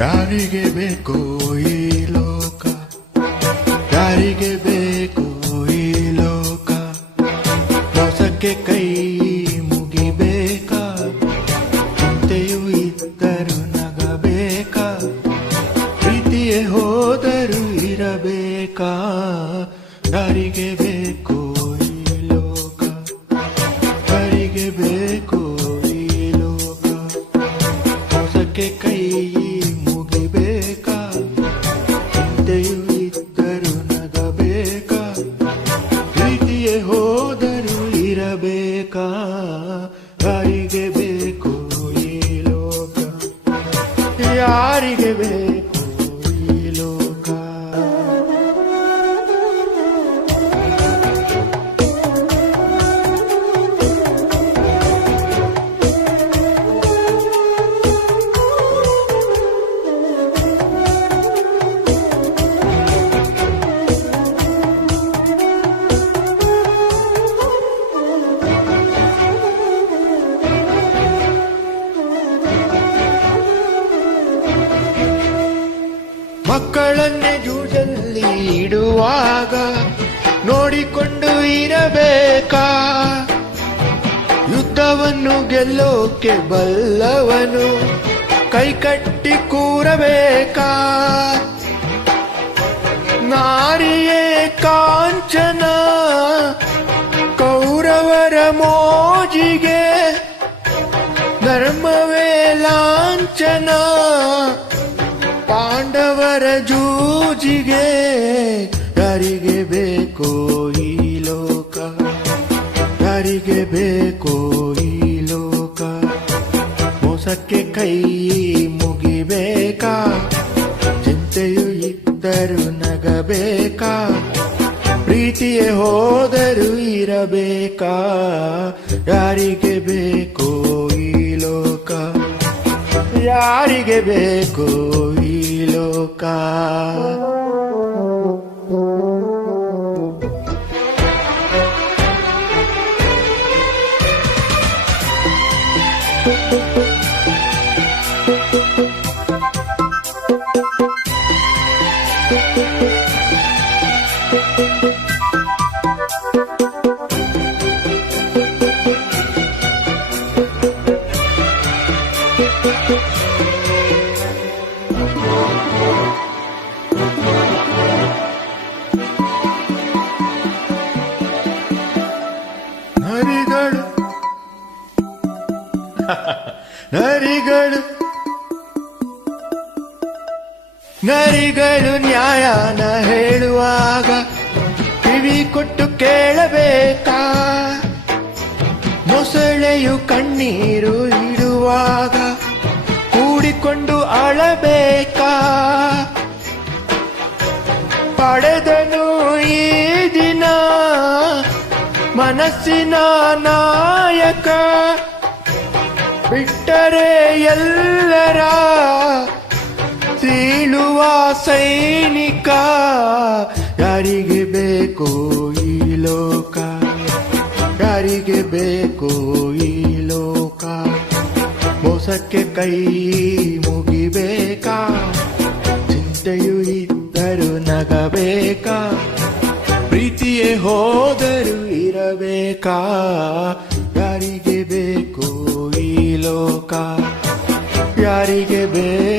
ಯಾರಿಗೆ ಬೇಕೋ ಈ ಲೋಕ, ಯಾರಿಗೆ ಬೇಕೋ ಈ ಲೋಕ, ಮೋಸಕ್ಕೆ ಕೈ ಮುಗಿಬೇಕಾ, ಚಿಂತೆಯೂ ಇದ್ದರು ನಗಬೇಕಾ, ಪ್ರೀತಿಯೇ ಹೋದರೂ ಇರಬೇಕಾ, ಯಾರಿಗೆ ಬೇಕೋ ಈ ಲೋಕ, ಯಾರಿಗೆ ಬೇಕೋ ಈ ಲೋಕ, ಮೋಸಕ್ಕೆ ಕೈ ಮುಗಿಬೇಕಾ, ಚಿಂತೆಯೂ ಇದ್ದರು ನಗಬೇಕಾ, ಪ್ರೀತಿಯೇ ಹೋದರೂ ಇರಬೇಕಾ, ಯಾರಿಗೆ ಬೇಕೋ ಈ ಲೋಕ, ಯಾರಿಗೆ ಬೇಕೋ ಈ ಲೋಕ. ಮಕ್ಕಳನ್ನೇ ಜೂಜಲ್ಲಿ ಇಡುವಾಗ ನೋಡಿಕೊಂಡು ಇರಬೇಕಾ, ಯುದ್ಧವನ್ನು ಗೆಲ್ಲೋಕೆ ಬಲ್ಲವನು ಕೈಕಟ್ಟಿ ಕೂರಬೇಕಾ, ನಾರಿಯೇ ಕಾಂಚನ ಕೌರವರ ಮೋಜಿಗೆ, ಧರ್ಮವೇ ಲಾಂಛನ ಪಾಂಡವರ ಜೂಜಿಗೆ, ಯಾರಿಗೆ ಬೇಕೋ ಈ ಲೋಕ, ಯಾರಿಗೆ ಬೇಕೋ ಈ ಲೋಕ, ಮೋಸಕ್ಕೆ ಕೈ ಮುಗಿಬೇಕಾ, ಚಿಂತೆಯೂ ಇದ್ದರು ನಗಬೇಕಾ, ಪ್ರೀತಿಯೇ ಹೋದರೂ ಇರಬೇಕಾ, ಯಾರಿಗೆ ಬೇಕೋ ಈ ಲೋಕ, ಯಾರಿಗೆ ಬೇಕೋ ಈ ಲೋಕ. ನರಿಗಳು ನರಿಗಳು ನರಿಗಳು ನ್ಯಾಯನ ಹೇಳುವಾಗ ಕಿವಿ ಕೊಟ್ಟು ಕೇಳಬೇಕಾ, ಮೊಸಳೆಯು ಕಣ್ಣೀರು ಇಡುವಾಗ ಕೂಡಿಕೊಂಡು ಅಳಬೇಕಾ, ಪಡೆದನು ಈ ದಿನ ಮನಸ್ಸಿನ ನಾಯಕ, ಬಿಟ್ಟರೆ ಎಲ್ಲರ ಸೀಳುವ ಸೈನಿಕ, ಯಾರಿಗೆ ಬೇಕೋ ಈ ಲೋಕ, ಯಾರಿಗೆ ಬೇಕೋ ಈ ಲೋಕ, ಮೋಸಕ್ಕೆ ಕೈ ಮುಗಿಬೇಕಾ, ಚಿಂತೆಯೂ ಇದ್ದರು ನಗಬೇಕಾ, ಪ್ರೀತಿಯೇ ಹೋದರೂ ಇರಬೇಕಾ, ಯಾರಿಗೆ ಬೇಕೋ ಈ ಲೋಕ, ಯಾರಿಗೆ ಬೇಕು